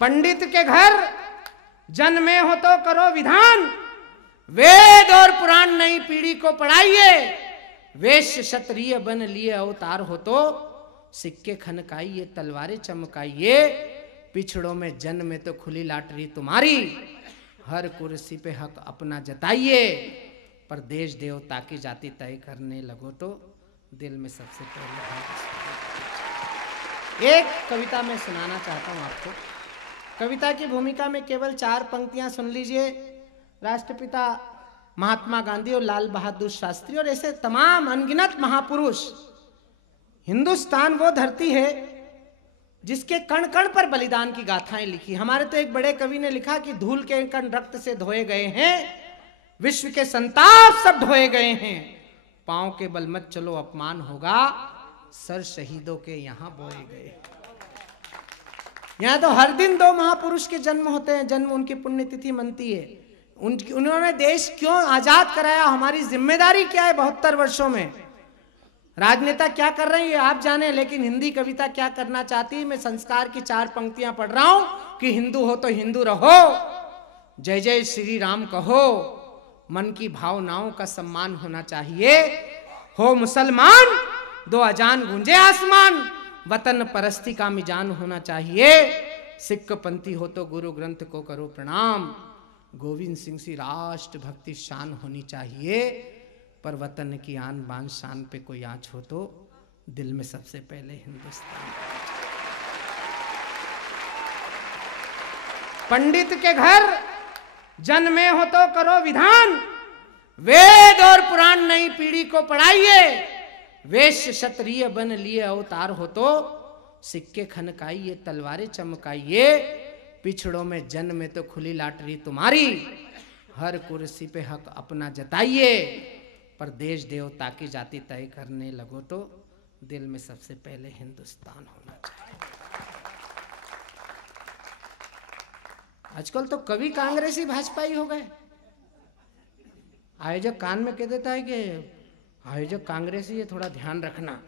पंडित के घर जन्मे हो तो करो विधान, वेद और पुराण नई पीढ़ी को पढ़ाइए। वेश्य क्षत्रिय बन लिए अवतार हो तो सिक्के खनकाइए, तलवारें चमकाइए। पिछड़ों में जन्मे तो खुली लॉटरी तुम्हारी, हर कुर्सी पे हक अपना जताइए। पर देश देवता की जाति तय करने लगो तो दिल में सबसे पहले एक कविता मैं सुनाना चाहता हूं आपको। कविता की भूमिका में केवल 4 पंक्तियां सुन लीजिए। राष्ट्रपिता महात्मा गांधी और लाल बहादुर शास्त्री और ऐसे तमाम अनगिनत महापुरुष। हिंदुस्तान वो धरती है जिसके कण कण पर बलिदान की गाथाएं लिखी। हमारे तो एक बड़े कवि ने लिखा कि धूल के कण रक्त से धोए गए हैं, विश्व के संताप सब ढोए गए हैं। पांव के बल मत चलो अपमान होगा, सर शहीदों के यहां बोए गए। यहां तो हर दिन 2 महापुरुष के जन्म होते हैं, जन्म उनकी पुण्यतिथि मनती है। उन्होंने देश क्यों आजाद कराया, हमारी जिम्मेदारी क्या है 72 वर्षों में। राजनेता क्या कर रहे हैं ये आप जाने, लेकिन हिंदी कविता क्या करना चाहती है। मैं संस्कार की 4 पंक्तियां पढ़ रहा हूं कि हिंदू हो तो हिंदू रहो, जय जय श्री राम कहो, मन की भावनाओं का सम्मान होना चाहिए। हो मुसलमान दो अजान गूंजे आसमान, वतन परस्ती का मिजान होना चाहिए। सिख पंथी हो तो गुरु ग्रंथ को करो प्रणाम, गोविंद सिंह सी राष्ट्र भक्ति शान होनी चाहिए। पर वतन की आन बान शान पे कोई आंच हो तो दिल में सबसे पहले हिंदुस्तान। पंडित के घर जन्मे हो तो करो विधान, वेद और पुराण नई पीढ़ी को पढ़ाइए। वेश्य क्षत्रिय बन लिए अवतार हो तो सिक्के खनकाइए, तलवारें चमकाइए। पिछड़ों में जन्मे तो खुली लॉटरी तुम्हारी, हर कुर्सी पे हक अपना जताइए। पर देश देवता की जाति तय करने लगो तो दिल में सबसे पहले हिंदुस्तान होना चाहिए। आजकल तो कवि कांग्रेसी भाजपाई हो गए। आयोजक कान में कह देता है कि आयोजक कांग्रेसी है, थोड़ा ध्यान रखना।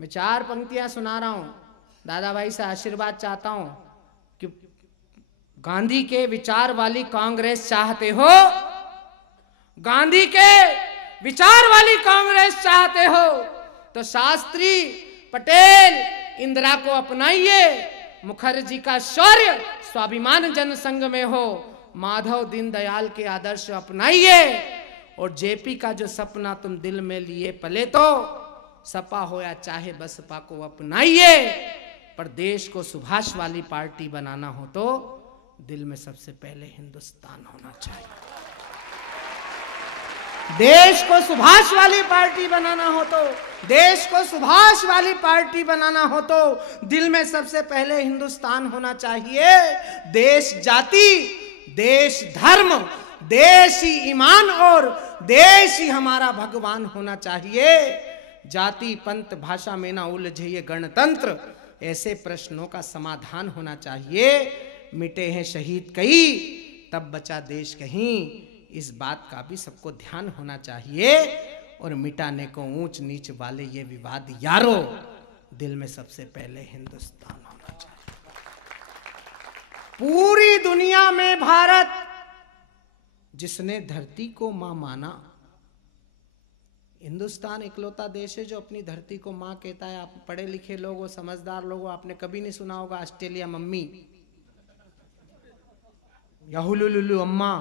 मैं 4 पंक्तियां सुना रहा हूं, दादा भाई से आशीर्वाद चाहता हूं कि गांधी के विचार वाली कांग्रेस चाहते हो, गांधी के विचार वाली कांग्रेस चाहते हो तो शास्त्री पटेल इंदिरा को अपनाइए। मुखर्जी का शौर्य स्वाभिमान जनसंघ में हो, माधव दीनदयाल के आदर्श अपनाइए। और जेपी का जो सपना तुम दिल में लिए पले तो सपा हो या चाहे बसपा को अपनाइए। पर देश को सुभाष वाली पार्टी बनाना हो तो दिल में सबसे पहले हिंदुस्तान होना चाहिए। देश को सुभाष वाली पार्टी बनाना हो तो, देश को सुभाष वाली पार्टी बनाना हो तो दिल में सबसे पहले हिंदुस्तान होना चाहिए। देश जाति, देश धर्म, देश ही ईमान और देश ही हमारा भगवान होना चाहिए। जाति पंथ भाषा में ना उलझे ये गणतंत्र, ऐसे प्रश्नों का समाधान होना चाहिए। मिटे हैं शहीद कई तब बचा देश कहीं, इस बात का भी सबको ध्यान होना चाहिए। और मिटाने को ऊंच नीच वाले ये विवाद यारो, दिल में सबसे पहले हिंदुस्तान होना चाहिए। पूरी दुनिया में भारत जिसने धरती को मां माना, हिंदुस्तान इकलौता देश है जो अपनी धरती को मां कहता है। आप पढ़े लिखे लोग हो, समझदार लोग हो, आपने कभी नहीं सुना होगा ऑस्ट्रेलिया मम्मी या हुलुलुलु अम्मा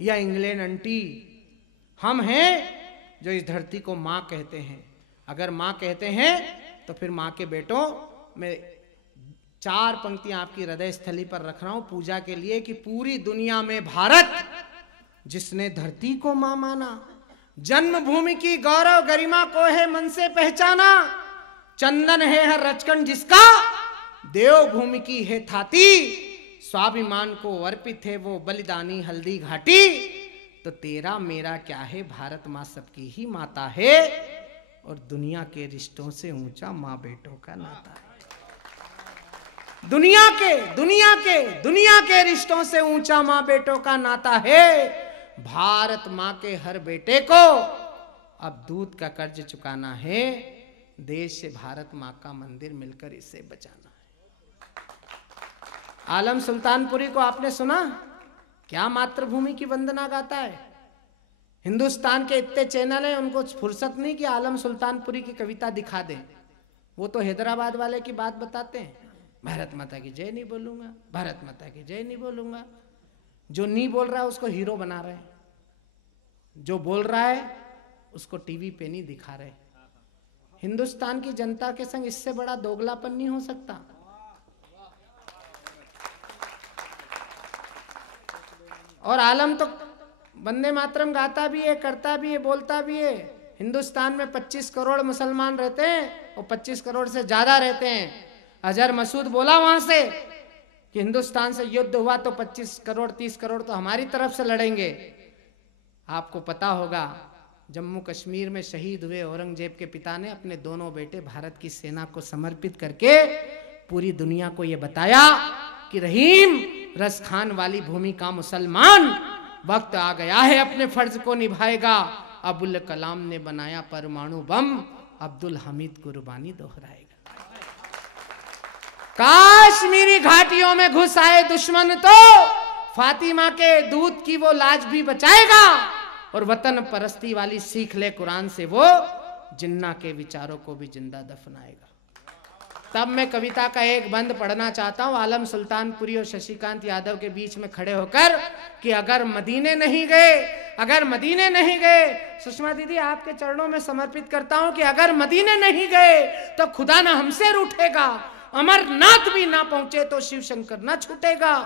या इंग्लैंड आंटी। हम हैं जो इस धरती को मां कहते हैं। अगर मां कहते हैं तो फिर मां के बेटों, मैं 4 पंक्तियां आपकी हृदय स्थली पर रख रहा हूं पूजा के लिए कि पूरी दुनिया में भारत जिसने धरती को मां माना, जन्मभूमि की गौरव गरिमा को है मन से पहचाना। चंदन है हर रचकन जिसका, देवभूमि की है थाती। स्वाभिमान को अर्पित है वो बलिदानी हल्दी घाटी। तो तेरा मेरा क्या है, भारत माँ सबकी ही माता है। और दुनिया के रिश्तों से ऊंचा माँ बेटों का नाता है। दुनिया के रिश्तों से ऊंचा माँ बेटों का नाता है। भारत माँ के हर बेटे को अब दूध का कर्ज चुकाना है। देश से भारत माँ का मंदिर मिलकर इसे बचाना है। आलम सुल्तानपुरी को आपने सुना, क्या मातृभूमि की वंदना गाता है। हिंदुस्तान के इतने चैनल हैं, उनको फुर्सत नहीं कि आलम सुल्तानपुरी की कविता दिखा दें। वो तो हैदराबाद वाले की बात बताते हैं, भारत माता की जय नहीं बोलूंगा, भारत माता की जय नहीं बोलूंगा। जो नहीं बोल रहा है उसको हीरो बना रहे हैं, जो बोल रहा है उसको टीवी पे नहीं दिखा रहे। हिंदुस्तान की जनता के संग इससे बड़ा दोगलापन नहीं हो सकता। और आलम तो वंदे मातरम गाता भी है, करता भी है, बोलता भी है। हिंदुस्तान में 25 करोड़ मुसलमान रहते हैं और 25 करोड़ से ज्यादा रहते हैं। अजहर मसूद बोला वहां से कि हिंदुस्तान से युद्ध हुआ तो 25 करोड़ 30 करोड़ तो हमारी तरफ से लड़ेंगे। आपको पता होगा जम्मू कश्मीर में शहीद हुए औरंगजेब के पिता ने अपने दोनों बेटे भारत की सेना को समर्पित करके पूरी दुनिया को यह बताया कि रहीम रस खान वाली भूमि का मुसलमान वक्त आ गया है अपने फर्ज को निभाएगा। अबुल कलाम ने बनाया परमाणु बम, अब्दुल हमीद कुर्बानी दोहराएगा। काश्मीरी घाटियों में घुस आए दुश्मन तो फातिमा के दूध की वो लाज भी बचाएगा। और वतन परस्ती वाली सीख ले कुरान से वो जिन्ना के विचारों को भी जिंदा दफनाएगा। तब मैं कविता का एक बंद पढ़ना चाहता हूं आलम सुल्तानपुरी और शशिकांत यादव के बीच में खड़े होकर कि अगर मदीने नहीं गए, अगर मदीने नहीं गए, सुषमा दीदी आपके चरणों में समर्पित करता हूं कि अगर मदीने नहीं गए तो खुदा ना हमसे रूठेगा, अमरनाथ भी ना पहुंचे तो शिव शंकर ना छूटेगा,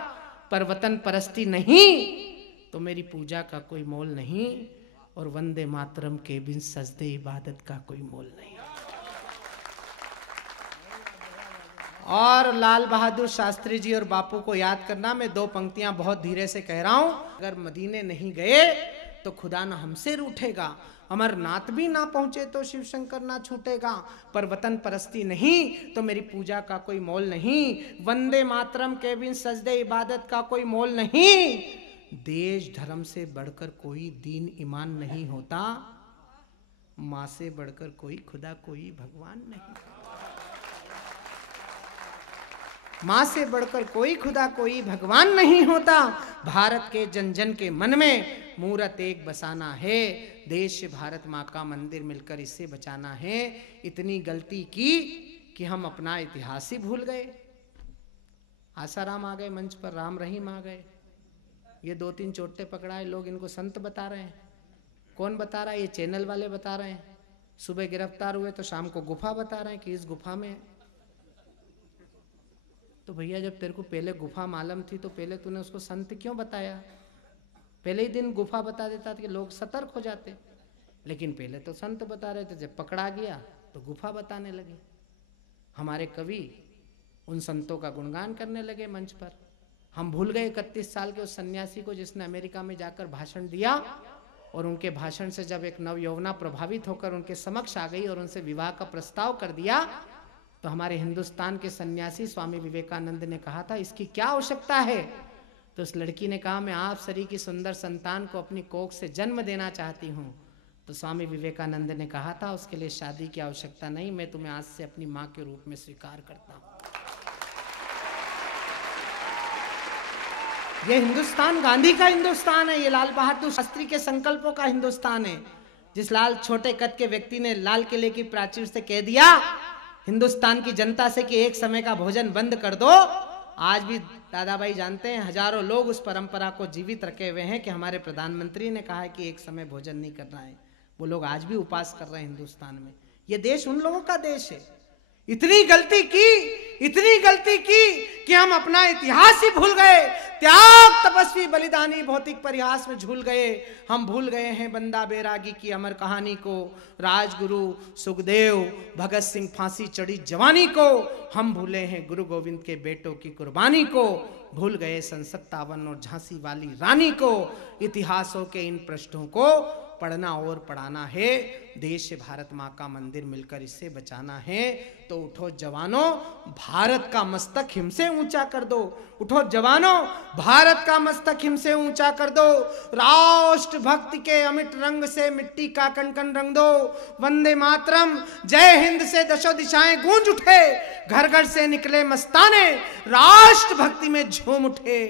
पर वतन परस्ती नहीं तो मेरी पूजा का कोई मोल नहीं, और वंदे मातरम के बिन सजदे इबादत का कोई मोल नहीं। और लाल बहादुर शास्त्री जी और बापू को याद करना, मैं 2 पंक्तियां बहुत धीरे से कह रहा हूं। अगर मदीने नहीं गए तो खुदा ना हमसे रूठेगा, अमरनाथ भी ना पहुंचे तो शिव शंकर ना छूटेगा, पर वतन परस्ती नहीं तो मेरी पूजा का कोई मोल नहीं, वंदे मातरम के बिन सजदे इबादत का कोई मोल नहीं, देश धर्म से बढ़कर कोई दीन ईमान नहीं होता, माँ से बढ़कर कोई खुदा कोई भगवान नहीं, माँ से बढ़कर कोई खुदा कोई भगवान नहीं होता। भारत के जन जन के मन में मूरत एक बसाना है, देश से भारत माँ का मंदिर मिलकर इसे बचाना है। इतनी गलती की कि हम अपना इतिहास ही भूल गए। आसाराम आ गए मंच पर, राम रहीम आ गए, ये 2-3 चोटे पकड़ाए लोग, इनको संत बता रहे हैं। कौन बता रहा है? ये चैनल वाले बता रहे हैं। सुबह गिरफ्तार हुए तो शाम को गुफा बता रहे हैं कि इस गुफा में। तो भैया जब तेरे को पहले गुफा मालूम थी तो पहले तूने उसको संत क्यों बताया? पहले ही दिन गुफा बता देता कि लोग सतर्क हो जाते, लेकिन पहले तो संत बता रहे थे, जब पकड़ा गया तो गुफा बताने लगे। हमारे कवि उन संतों का गुणगान करने लगे मंच पर। हम भूल गए 31 साल के उस सन्यासी को जिसने अमेरिका में जाकर भाषण दिया, और उनके भाषण से जब एक नवयौवना प्रभावित होकर उनके समक्ष आ गई और उनसे विवाह का प्रस्ताव कर दिया, तो हमारे हिंदुस्तान के सन्यासी स्वामी विवेकानंद ने कहा था इसकी क्या आवश्यकता है? तो उस लड़की ने कहा मैं आप सरी की सुंदर संतान को अपनी कोख से जन्म देना चाहती हूँ। तो स्वामी विवेकानंद ने कहा था उसके लिए शादी की आवश्यकता नहीं, मैं तुम्हें आज से अपनी माँ के रूप में स्वीकार करता हूँ। ये हिंदुस्तान गांधी का हिंदुस्तान है, ये लाल बहादुर शास्त्री के संकल्पों का हिंदुस्तान है। जिस लाल छोटे कद के व्यक्ति ने लाल किले की प्राचीर से कह दिया हिंदुस्तान की जनता से कि एक समय का भोजन बंद कर दो, आज भी दादा भाई जानते हैं हजारों लोग उस परंपरा को जीवित रखे हुए हैं कि हमारे प्रधानमंत्री ने कहा है कि एक समय भोजन नहीं करना है। वो लोग आज भी उपवास कर रहे हैं हिंदुस्तान में। ये देश उन लोगों का देश है। इतनी गलती की कि हम अपना इतिहास ही भूल गए। त्याग तपस्वी बलिदानी भौतिक परिहास में झूल गए। हम भूल गए हैं बंदा बैरागी की अमर कहानी को, राजगुरु सुखदेव भगत सिंह फांसी चढ़ी जवानी को। हम भूले हैं गुरु गोविंद के बेटों की कुर्बानी को। भूल गए सन 57 और झांसी वाली रानी को। इतिहासों के इन पृष्ठों को पढ़ना और पढ़ाना है। देश भारत माँ का मंदिर मिलकर इसे बचाना है। तो उठो जवानों, भारत का मस्तक हिम से ऊंचा कर दो। उठो जवानों, भारत का मस्तक हिम से ऊंचा कर दो। राष्ट्र भक्ति के अमिट रंग से मिट्टी का कण कण रंग दो। वंदे मातरम, जय हिंद से दशों दिशाएं गूंज उठे। घर घर से निकले मस्ताने, राष्ट्र भक्ति में झूम उठे।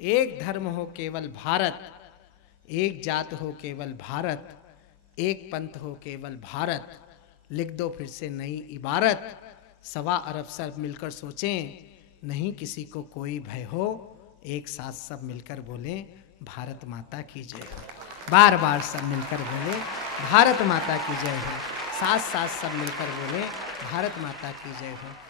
एक धर्म हो केवल भारत, एक जात हो केवल भारत, एक पंथ हो केवल भारत। लिख दो फिर से नई इबारत, 1.25 अरब सब मिलकर सोचें, नहीं किसी को कोई भय हो। एक साथ सब मिलकर बोले, भारत माता की जय हो। बार बार सब मिलकर बोले, भारत माता की जय हो। साथ साथ सब मिलकर बोले, भारत माता की जय हो।